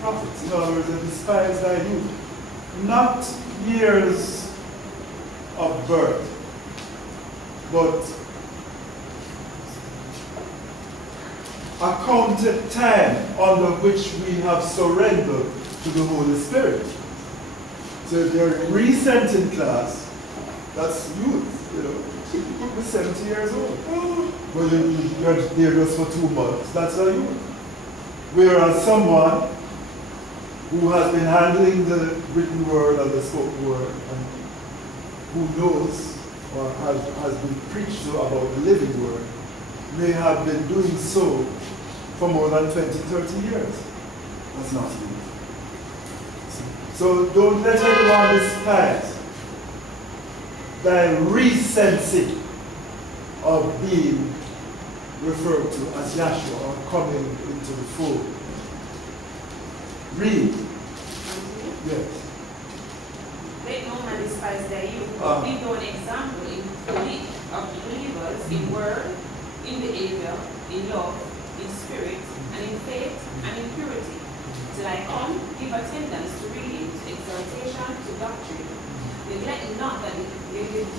prophets. In other words, they despise thy youth. Not years of birth, but accounted time under which we have surrendered to the Holy Spirit. So if you're recent in class, that's youth, you know. You could be 70 years old. But you're there just for 2 months. That's a youth. Whereas someone who has been handling the written word and the spoken word, and who knows or has been preached to about the living word, may have been doing so for more than 20, 30 years. That's not youth. So don't let anyone despise thy recency of being referred to as Yahshua or coming into the fold. Read. Yes. Let no man despise their youth, but give thou an example of believers in word, in behavior, in love, in spirit, and in faith, and in purity. Till I come, give attendance to reading, to exhortation, to doctrine. Neglect not the gift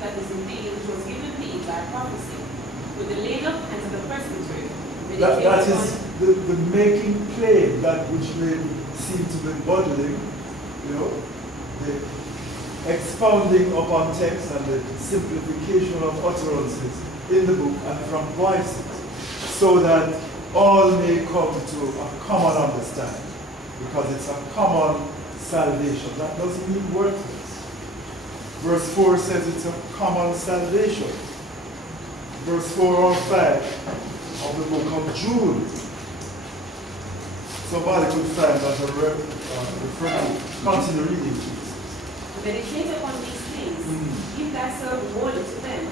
that is in thee, which was given thee by prophecy, with the laying of hands of the presbytery. That is the making plain that which may seem to be bothering, you know, the expounding upon text and the simplification of utterances in the book and from voices, so that all may come to a common understanding, because it's a common salvation. That doesn't mean worthless. Verse 4 says it's a common salvation. Verse 4 or 5 of the book of Jude. Somebody could find that referring. Continue reading, please. Meditate upon these things. Give thyself wholly to them,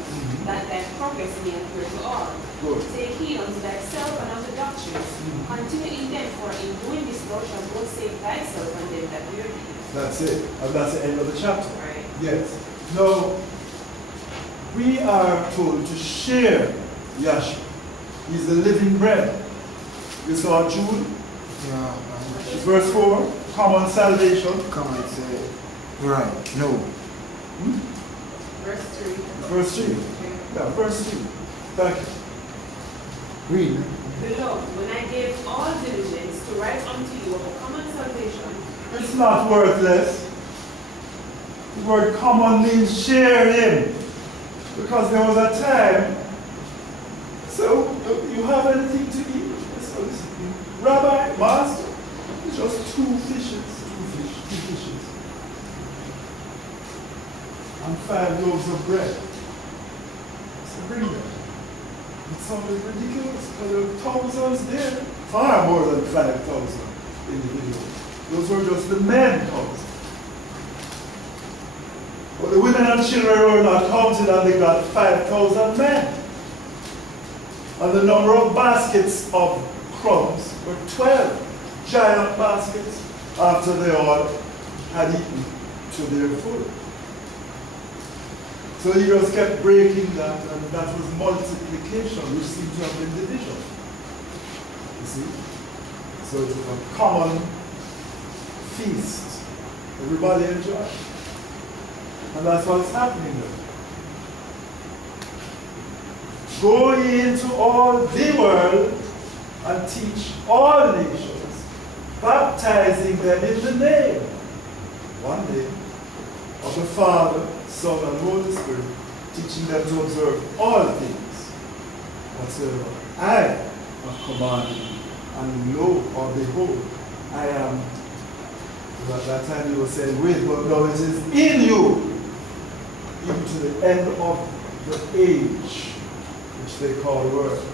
that thy progress may appear to all. Good. Take heed unto thyself and unto doctrines. Continue in them, for in doing this thou shalt both save thyself and them that hear thee. That's it. And that's the end of the chapter. Right. Yes. Now, we are told to share Yahshua. He's the living bread. You saw Jude? Yeah. Verse 4, common salvation. Come and say, right, no. Verse 3. Verse 3. Yeah, verse 3. Thank you. Read. Beloved, when I gave all diligence to write unto you of a common salvation, It's not worthless. The word common means share him. Because there was a time, so you have anything to eat? So listen, Rabbi, Master, it's just 2 fishes. 2 fishes. And 5 loaves of bread. So bring them. It sounded ridiculous, because there were thousands there. Far more than 5,000 individuals. Those were just the men counted. But the women and children were not counted, and they got 5,000 men. And the number of baskets of crumbs were 12 giant baskets after they all had eaten to their full. So he just kept breaking that, and that was multiplication, which seemed to have been division. You see? So it was a common feast. Everybody enjoyed. And that's what's happening there. Go ye into all the world and teach all nations, baptizing them in the name, one name, of the Father, Son, and Holy Spirit, teaching them to observe all things whatsoever I have commanded you. And lo, or behold, I am. At that time you were saying with, but now it is in you, even to the end of the age, which they call the world.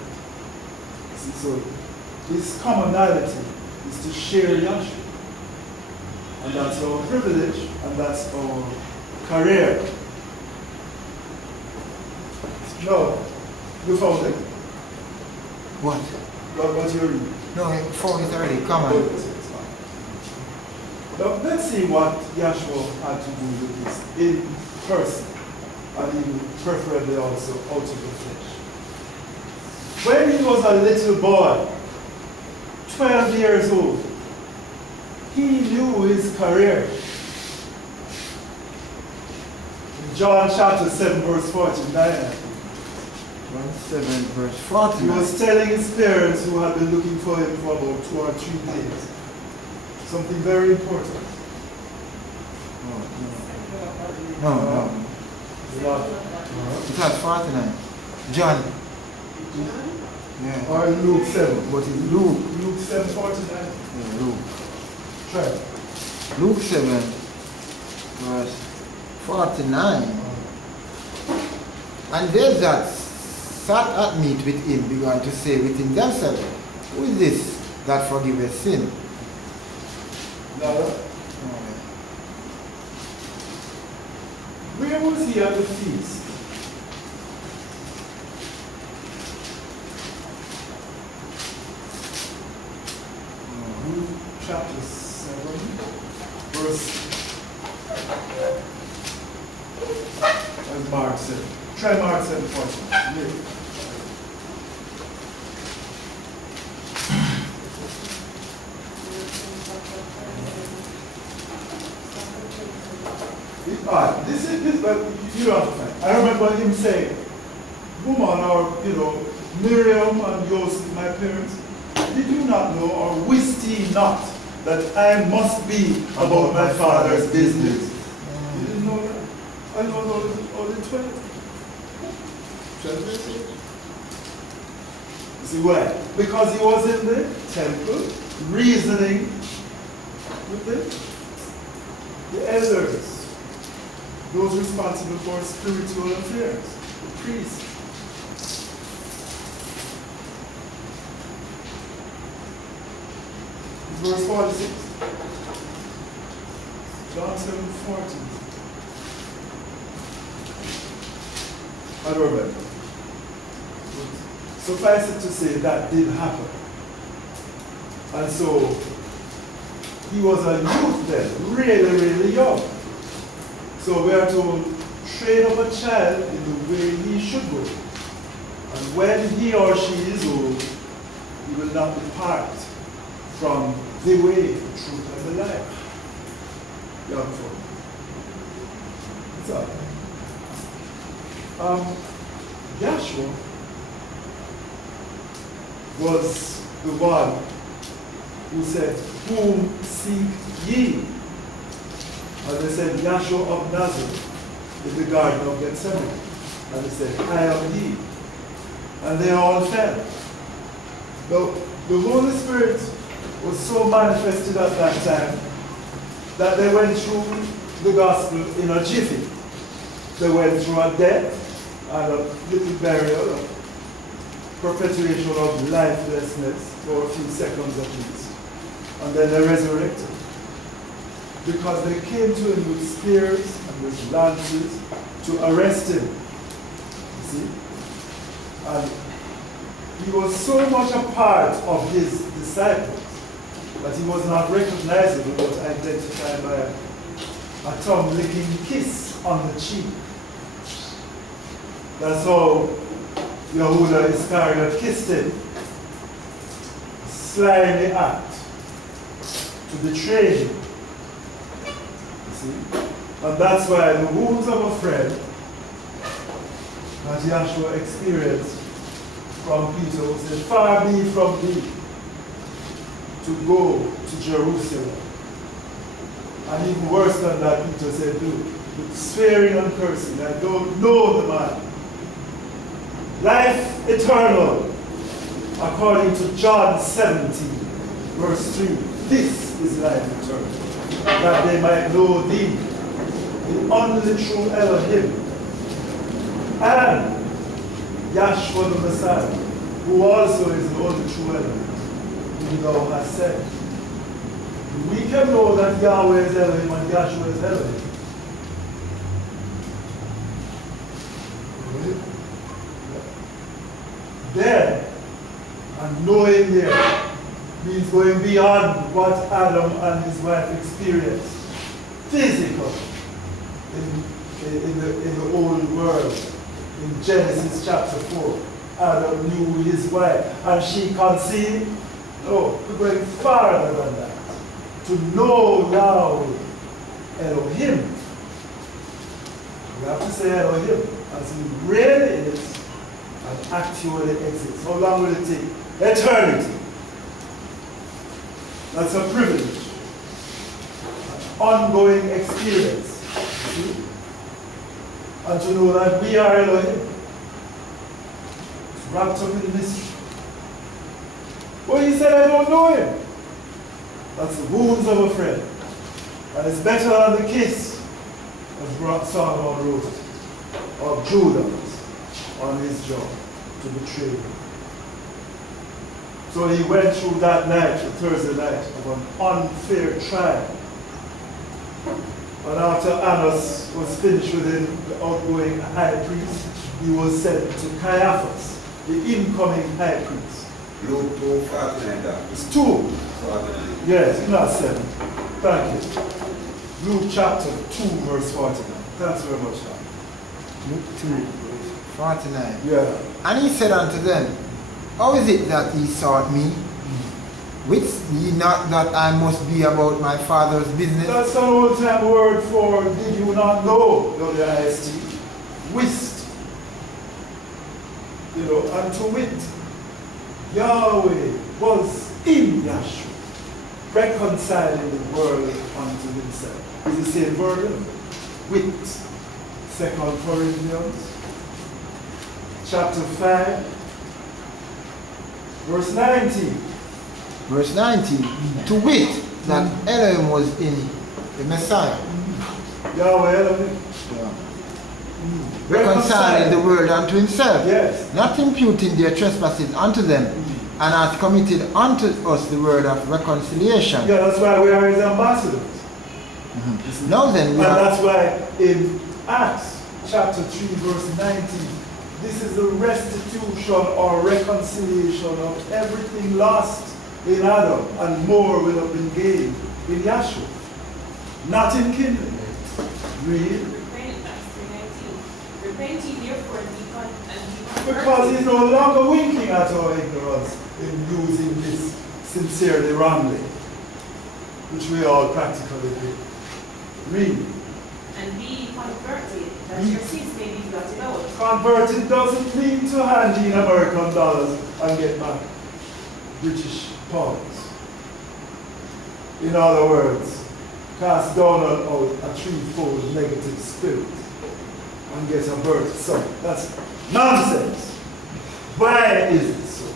See, so this commonality is to share Yahshua. And that's our privilege, and that's our career. No, you found it? What? What you're reading? No, 40:30, come on. Now, let's see what Yahshua had to do with this in person, and even preferably also out of the flesh. When he was a little boy, 12 years old, he knew his career. In John chapter 7 verse 49, John 7 verse he 49. was telling his parents who had been looking for him for about 2 or 3 days something very important. No. Not, It has 49. John. Yeah. or Luke 7. But it's Luke. Luke 7:49. Yeah, Luke. Try it. Luke 7 verse 49. And they that sat at meat with him began to say within themselves, who is this that forgiveth sin? Now, where was he at the feast? Luke chapter 7, verse. And Mark 7. Try Mark 7 14. Yeah. This, but you don't have to find. I remember him saying, woman, or, Miriam and Joseph, my parents, did you not know, or wist ye not, that I must be about my father's business? You didn't know that? I know all the 20. You see why? Because he was in the temple, reasoning with the elders. Those responsible for spiritual affairs, the priests. Verse 46. John 7:40. I don't remember. Suffice it to say that did happen. And so he was a youth then, really, really young. So we are to train up a child in the way he should go. And when he or she is old, he will not depart from the way, the truth, and the life. Young folk. What's up? Joshua was the one who said, whom seek ye? And they said, Yahshua of Nazareth in the garden of Gethsemane. And he said, I am he. And they all fell. The Holy Spirit was so manifested at that time that they went through the gospel in a jiffy. They went through a death and a little burial, a perpetuation of lifelessness for a few seconds at least. And then they resurrected. Because they came to him with spears and with lances to arrest him. You see? And he was so much a part of his disciples that he was not recognizable but identified by a tongue-licking kiss on the cheek. That's how Yehuda Iscariot kissed him. Slimy act to betray him. And that's why the wounds of a friend that Yahshua experienced from Peter was said, far be from thee to go to Jerusalem. And even worse than that, Peter said, with swearing and cursing, I don't know the man. Life eternal, according to John 17, verse 3. This is life eternal, that they might know thee, the only true Elohim, and Yahshua the Messiah, who also is the only true Elohim, whom thou hast sent. We can know that Yahweh is Elohim and Yahshua is Elohim. There, and knowing there, means going beyond what Adam and his wife experienced. Physical. In the old world. In Genesis chapter 4, Adam knew his wife and she conceived. No, we're going farther than that. to know Yahweh Elohim. We have to say Elohim as he really is and actually exists. How long will it take? Eternity. That's a privilege. An ongoing experience. See? And to know that we are Elohim. It's wrapped up in mystery. Well, he said, I don't know him. That's the wounds of a friend. And it's better than the kiss, as Solomon wrote it, of Judas on his jaw to betray him. So he went through that night, the Thursday night, of an unfair trial. And after Annas was finished with him, the outgoing high priest, he was sent to Caiaphas, the incoming high priest. Luke 2:49. It's 2. 49. Yes, not 7. Thank you. Luke chapter 2, verse 49. Thanks very much, Tom. Luke 2, verse 49. Yeah. And he said unto them, how is it that ye sought me? Wist ye not that I must be about my Father's business? That's an old time word for did you not know, W-I-S-T. Wist. You know, and to wit. Yahweh was in Yahshua, reconciling the world unto himself. Is the same word? Wit. 2 Corinthians chapter 5, verse 19. Verse 19. To wit, that Elohim was in the Messiah. Yahweh Elohim. Yeah. Reconciling the world unto himself. Yes. Not imputing their trespasses unto them, and hath committed unto us the word of reconciliation. Yeah, that's why we are his ambassadors. Now then, And we are, that's why in Acts chapter 3, verse 19, this is the restitution or reconciliation of everything lost in Adam, and more will have been gained in Yahshua. Not in kindling. Read. Repent ye therefore and be Because he's no longer winking at our ignorance in using this sincerely wrongly, which we all practically do. Read. and be converted, that your sins may be blotted out. Converted doesn't mean to hand in American dollars and get back British pounds. In other words, cast down out a threefold negative spirit and get a birth son. That's nonsense. Why is it so?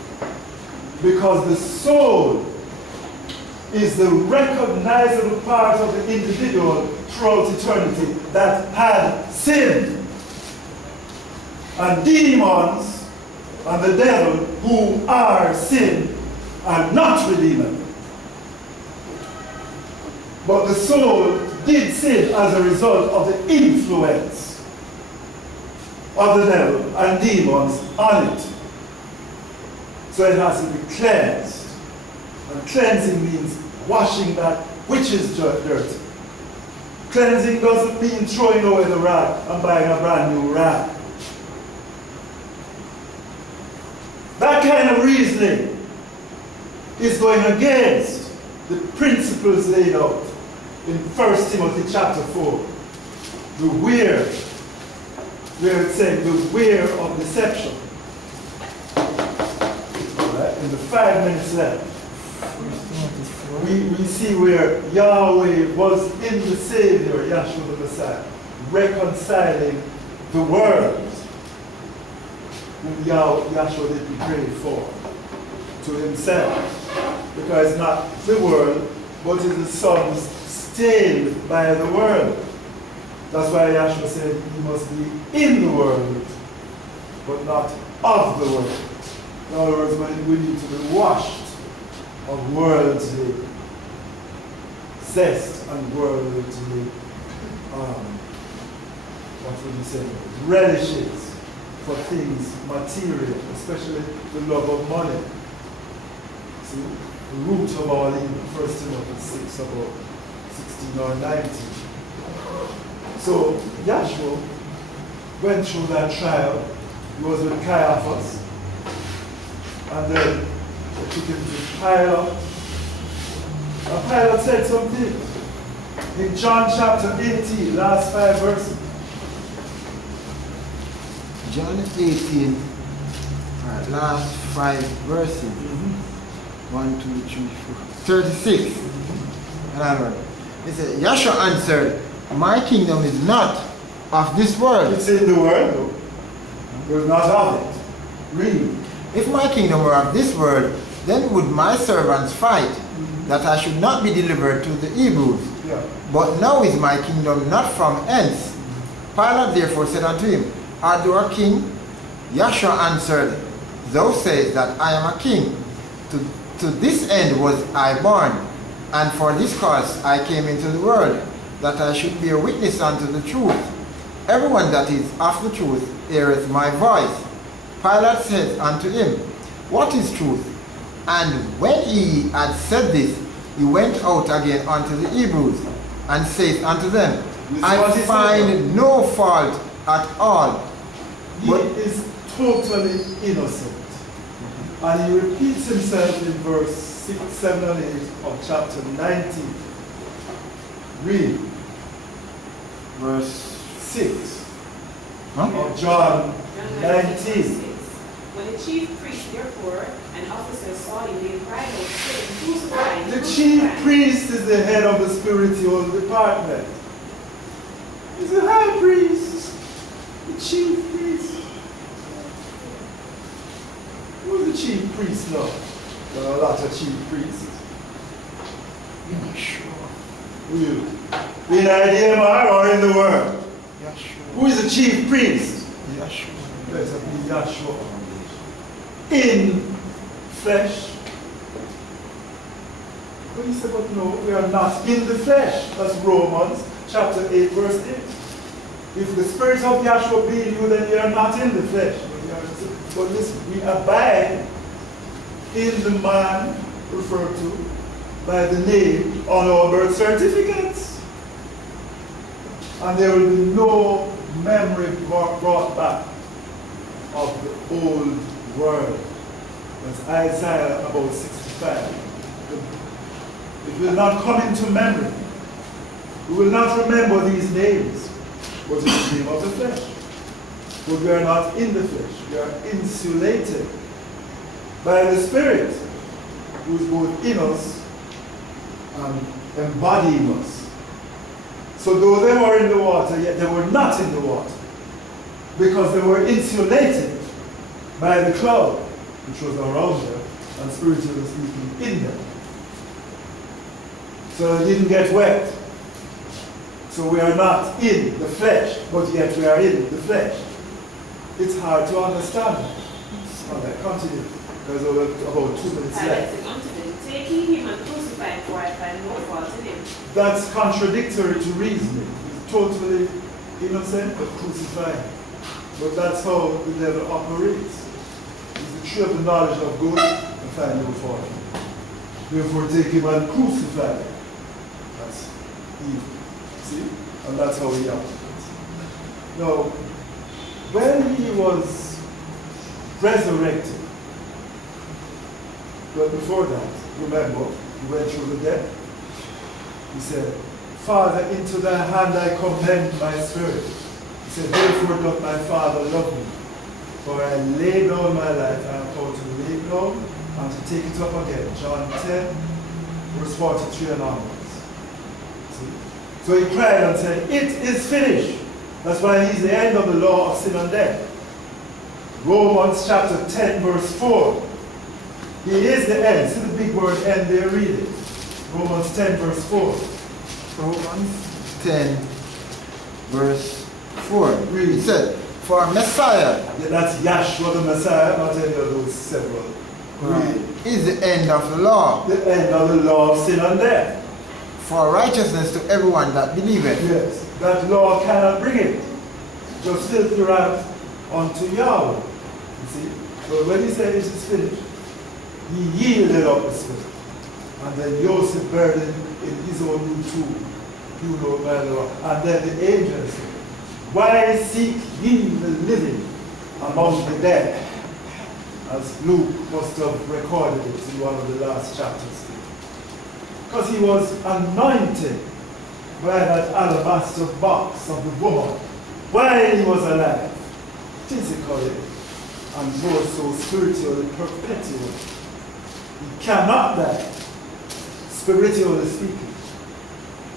Because the soul is the recognizable part of the individual throughout eternity that had sinned. And demons and the devil who are sin are not redeemable. But the soul did sin as a result of the influence of the devil and demons on it. So it has to be cleansed. And cleansing means washing that which is dirty. Cleansing doesn't mean throwing away the rag and buying a brand new rag. That kind of reasoning is going against the principles laid out in 1 Timothy chapter 4. Beware, where it said, beware of deception. In the 5 minutes left, we see where Yahweh was in the Savior, Yahshua the Messiah, reconciling the world, whom Yahshua did pray for, to himself. Because not the world, but is the sons stained by the world. That's why Yahshua said he must be in the world, but not of the world. In other words, we need to be washed of worldly zest and worldly, what would you say, relishes for things material, especially the love of money. See, the root of all evil, 1 Timothy 6, about 16 or 19. So Yahshua went through that trial. He was with Caiaphas. And then they took him to Pilate. Pilate said something in John chapter 18, last 5 verses. John 18, alright, last 5 verses. 1, 2, 3, 4, 36. And onward. He said, Yahshua answered, my kingdom is not of this world. It's in the world, though. We're not of it. Read. If my kingdom were of this world, then would my servants fight, that I should not be delivered to the Hebrews. Yeah. But now is my kingdom not from hence. Pilate therefore said unto him, art thou a king? Yahshua answered, thou sayest that I am a king. To this end was I born, and for this cause I came into the world, that I should bear witness unto the truth. Everyone that is of the truth heareth my voice. Pilate said unto him, what is truth? And when he had said this, he went out again unto the Hebrews, and saith unto them, I find no fault at all. He is totally innocent. And he repeats himself in verse 6, 7, and 8 of chapter 19. Read. Verse 6 huh? of John 19. When the chief priest, therefore, and officers saw him, they cried out, saying, crucify him. The chief priest is the head of the spiritual department. He's the high priest. The chief priest. Who's the chief priest now? There are a lot of chief priests. Yahshua. Who you? In IDMR or in the world? Yahshua. Who is the chief priest? Yahshua. Better be Yahshua. In flesh. But he said, but no, we are not in the flesh. That's Romans chapter 8, verse 8. If the spirit of Yahshua be in you, then you are not in the flesh. But listen, we abide in the man referred to by the name on our birth certificates. And there will be no memory brought back of the old world. That's Isaiah about 65. It will not come into memory. We will not remember these names, but it's the name of the flesh. But we are not in the flesh. We are insulated by the Spirit, who is both in us and embodying us. So though they were in the water, yet they were not in the water, because they were insulated by the cloud, which was around them, and spiritually speaking, in them. So they didn't get wet. So we are not in the flesh, but yet we are in the flesh. It's hard to understand. Okay, continue. There's about 2 minutes left. Taking him and crucifying, for I find no fault in him. That's contradictory to reasoning. He's totally innocent but crucified. But that's how the devil operates. He's the tree of the knowledge of good and find no fault. Therefore take him and crucify him. That's evil. See? And that's how he operates. Now, when he was resurrected, but before that, remember, he went through the death. He said, Father, into thy hand I commend my spirit. He said, therefore doth my Father love me. For I lay down my life, I am called to lay it down and to take it up again. John 10, verse 43 and onwards. See? So he cried and said, it is finished. That's why he's the end of the law of sin and death. Romans chapter 10, verse 4. He is the end. See the big word end there, read it. Romans 10, verse 4. Romans 10, verse 4. Read. It said, for Messiah Yeah, that's Yahshua the Messiah, not any of those several. Read. is the end of the law, The end of the law of sin and death. for righteousness to everyone that believeth. Yes, that law cannot bring it. Just filthy wrath unto Yahweh. You see? So when he said it is finished, he yielded up the spirit. And then Joseph buried him in his own new tomb, you know, by the law. And then the angel said, why seek ye the living among the dead? As Luke must have recorded it in one of the last chapters. Because he was anointed by that alabaster box of the woman while he was alive, physically and more so spiritually, perpetually. He cannot die, spiritually speaking.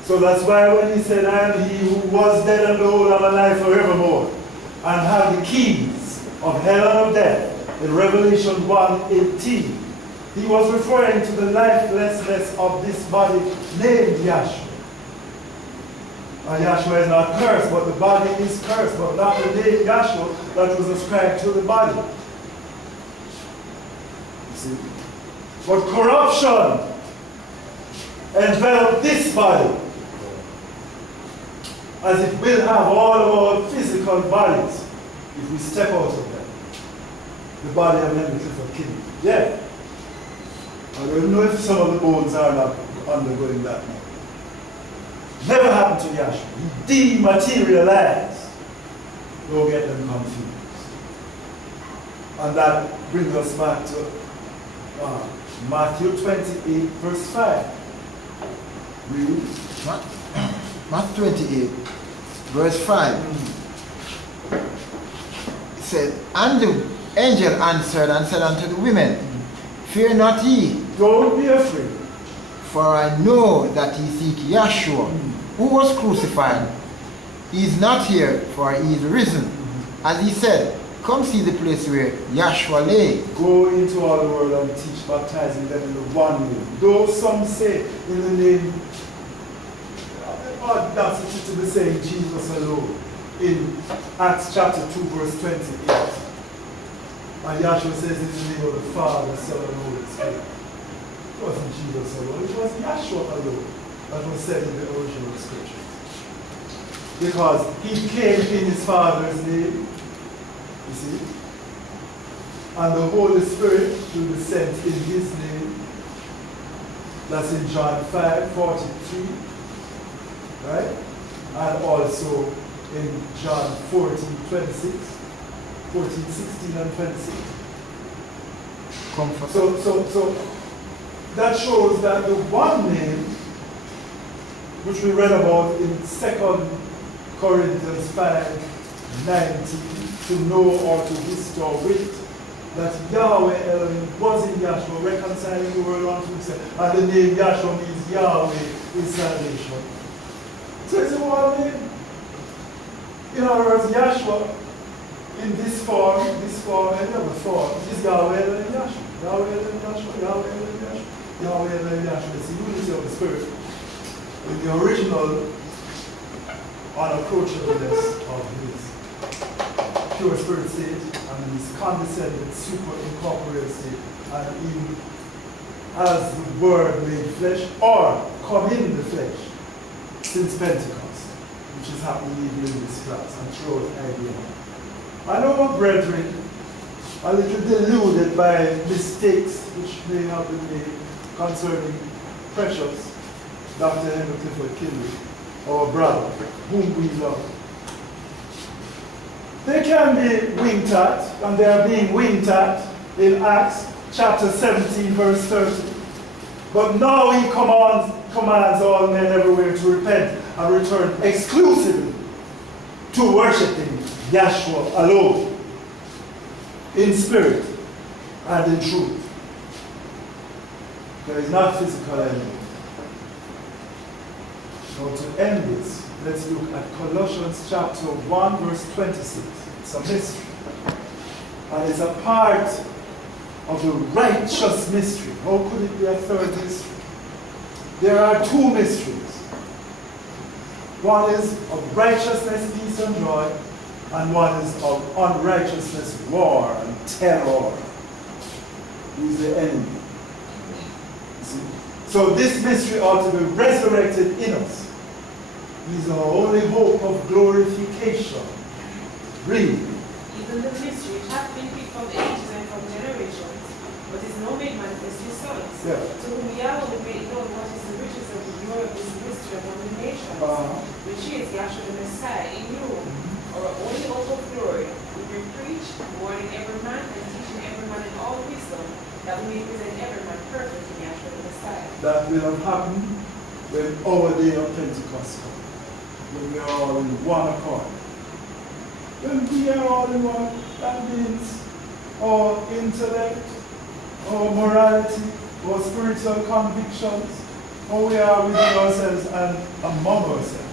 So that's why when he said, I am he who was dead and behold, I'm alive forevermore, and have the keys of hell and of death, in Revelation 1:18, he was referring to the lifelessness of this body named Yahshua. And Yahshua is not cursed, but the body is cursed, but not the name Yahshua that was ascribed to the body. You see? But corruption enveloped this body, as it will have all of our physical bodies if we step out of them. The body of Radcliffe Mitchell. Yeah. I don't know if some of the bones are not undergoing that now. Never happened to Yahshua. He dematerialized. Don't get them confused. And that brings us back to Matthew 28, verse 5. Read. Matthew 28, verse 5. It said, and the angel answered and said unto the women, fear not ye. Don't be afraid. For I know that ye seek Yahshua, who was crucified. He is not here, for he is risen. As he said, come see the place where Yahshua lay. Go into all the world and teach, baptizing them in the one name. Though some say in the name, audacity to be saying Jesus alone. In Acts chapter 2, verse 28. And Yahshua says in the name of the Father, Son, and Holy Spirit. It wasn't Jesus alone, it was Yahshua alone that was said in the original scriptures. Because he came in his Father's name, you see, and the Holy Spirit will be sent in his name. That's in John 5:43, right? And also in John 14:26, 14, 16, and 26. Comfort. So that shows that the one name, which we read about in 2 Corinthians 5:19, to know or to restore with, that Yahweh Elohim was in Yahshua, reconciling the world unto himself, and the name Yahshua means Yahweh is salvation. So it's a one name. In other words, Yahshua, in this form, any other form, is Yahweh Elohim Yahshua. Yahweh Elohim Yahshua, Yahweh Elohim Yahshua, Yahweh Elohim Yahshua. It's the unity of the Spirit. In the original unapproachableness of his pure spirit state and his condescending, super incorporeal state, and even as the Word made flesh, or come in the flesh, since Pentecost, which is happening even in this class and throughout IDMR. I know my brethren are a little deluded by mistakes which may have been made concerning precious Dr. Henry Clifford Kinley, our brother, whom we love. They can be winked at, and they are being winked at in Acts chapter 17, verse 30. But now he commands all men everywhere to repent and return exclusively to worshiping Yahshua alone, in spirit and in truth. There is not physical enemy. Now to end this, let's look at Colossians chapter 1, verse 26. It's a mystery. And it's a part of the righteous mystery. How could it be a third mystery? There are two mysteries. One is of righteousness, peace, and joy, and one is of unrighteousness, war, and terror. Who is the enemy? You see? So this mystery ought to be resurrected in us. He's our only hope of glorification. Read. Even the mystery which hath been hid from ages and from generations, but is now made manifest to his sons, Yeah. to whom Yahweh made known what is the riches of the glory of this mystery among the nations, which is Yahshua the Messiah, in whom our only hope of glory, we will preach, warning every man and teaching every man in all wisdom, that we may present every man perfect in Yahshua the Messiah. that will have happened when our day of Pentecost comes, when we are all in one accord. When we are all in one, that means our intellect, our morality, our spiritual convictions, how we are within ourselves and among ourselves.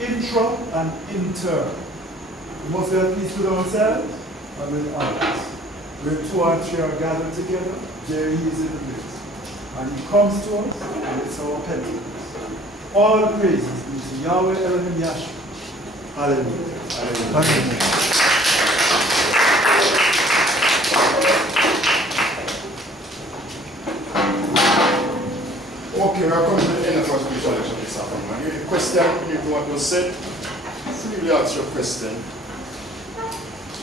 Intra and inter. We must be at peace with ourselves and with others. Where 2 or 3 are gathered together, there he is in the midst. And he comes to us, and it's our Pentecost. All the praises be to Yahweh Elohim Yahshua. Hallelujah. Hallelujah. Okay, we are coming to the end of our spiritual lecture this afternoon. Any question related to what was said? Freely ask your question.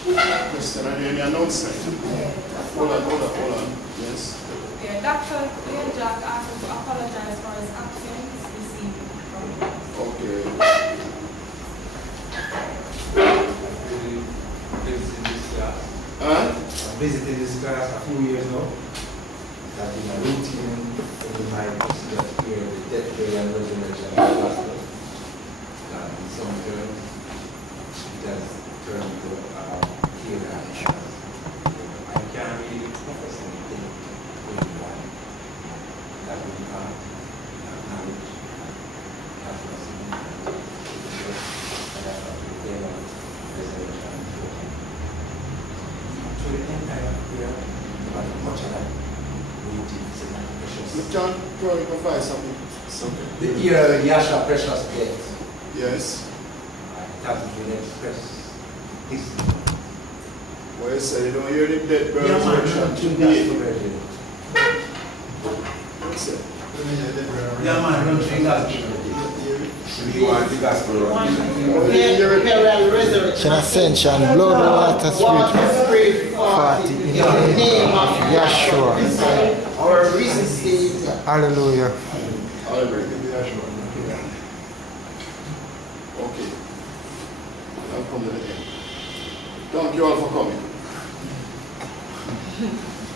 Are there any announcement? Hold on. Yes. Yeah, Dr. Leon Jack asked to apologize for his actions this evening. Okay. Visited this class. Huh? I visited this class a few years now. That's been a routine in my history of the death, burial, and resurrection of the gospel. And in some terms, it has turned to clear issues. I can't really profess anything to anyone that we have knowledge, have significance, and have a day of resurrection. To the entire year, but much of that. You can provide something. The year of Yasha precious death. Yes. It hasn't been expressed. This Well, you say you don't hear the dead yeah, resurrection man, today. What's that? Yeah, man, don't think that. You want the gospel right? An ascension, blood, water, spirit, 40 in the name of Yahshua. Our reason states Hallelujah. Hallelujah. Okay. I'll come to the end. Thank you all for coming.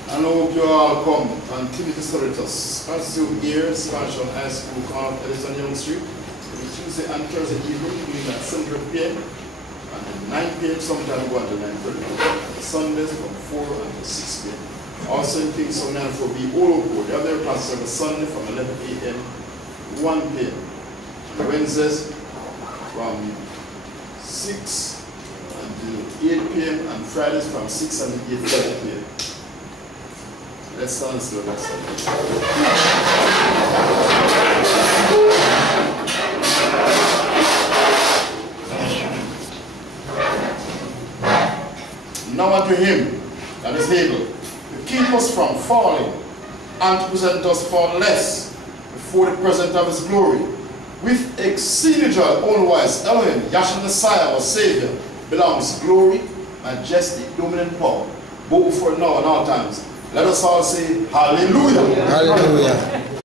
And I hope you all come and continue to study with us. As you hear, Expansion High School, corner of Edison Young Street, every Tuesday and Thursday evening, beginning at 7 p.m. and then 9 p.m. sometime go on to 9:30. Sundays from 4 until 6 p.m. Also in Kingston 94B Old they have their class every Sunday from 11 a.m. to 1 p.m. And Wednesdays from 6 until 8 p.m. and Fridays from 6 until 8:30 p.m. Let's stand still, let's stand. Now unto him that is able to keep us from falling and to present us faultless before the presence of his glory with exceeding joy, all wise Elohim, Yahshua Messiah, our Savior, belongs glory, majesty, dominant power, both before now and all times. Let us all say hallelujah. Hallelujah.